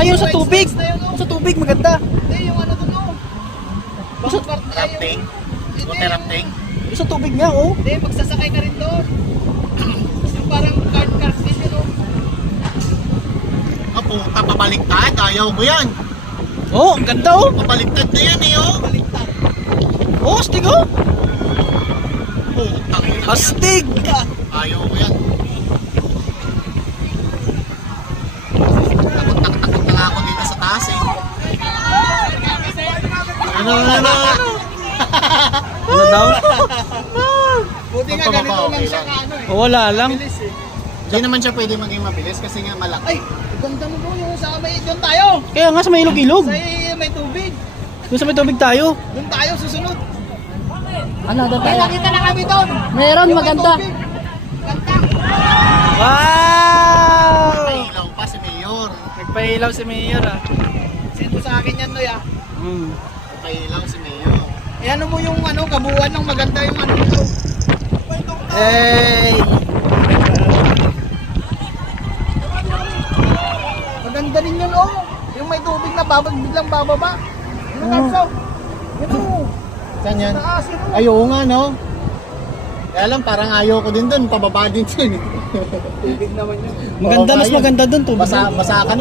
Ayaw sa tubig. Sa tubig maganda. Hindi, yung ano dun oh. Bakit Rafting? Water rafting? Yung sa tubig nga oh. Hindi, magsasakay ka rin doon. Yung parang card din yun oh. Ah, puta, pabaliktad. Ayaw ko yan. Oh, ang ganda oh. Pabaliktad na yan eh, oh. Baliktad. Oh, astig oh. Putang ina. Astig. Ayaw ko yan. Takot na nga ako dito sa taas eh. Ano? Ano daw? Buti nga ganito lang siya ka ano eh. Oh, wala lang. Bilis eh. Hindi naman siya pwede maging mabilis kasi nga malaki. Ay, ganda mo bro, yung sa may, doon tayo. Kaya nga sa may ilog-ilog. Sa may tubig. Doon sa may tubig tayo. Doon tayo susunod. Ano doon May tayo? nakita na kami doon. Meron, Yung may maganda. tubig. Ganda. Wow! Nailaw pa si Mayor. Nagpahilaw si Mayor ah. Send mo sa akin yan Noy ah. Nailaw si Mayor. Eh ano mo yung ano, kabuuan ng maganda yung ano bro. Hey! Maganda din yun oh. Yung may tubig na biglang bababa. Ano kaso? Yun oh. Saan yan? Taas yun oh. Ayaw nga no? Kaya lang parang ayaw ko din dun. Pababa din dun. Tubig naman yun. Maganda, Oo, mas ayun. maganda doon tubig. Basa ka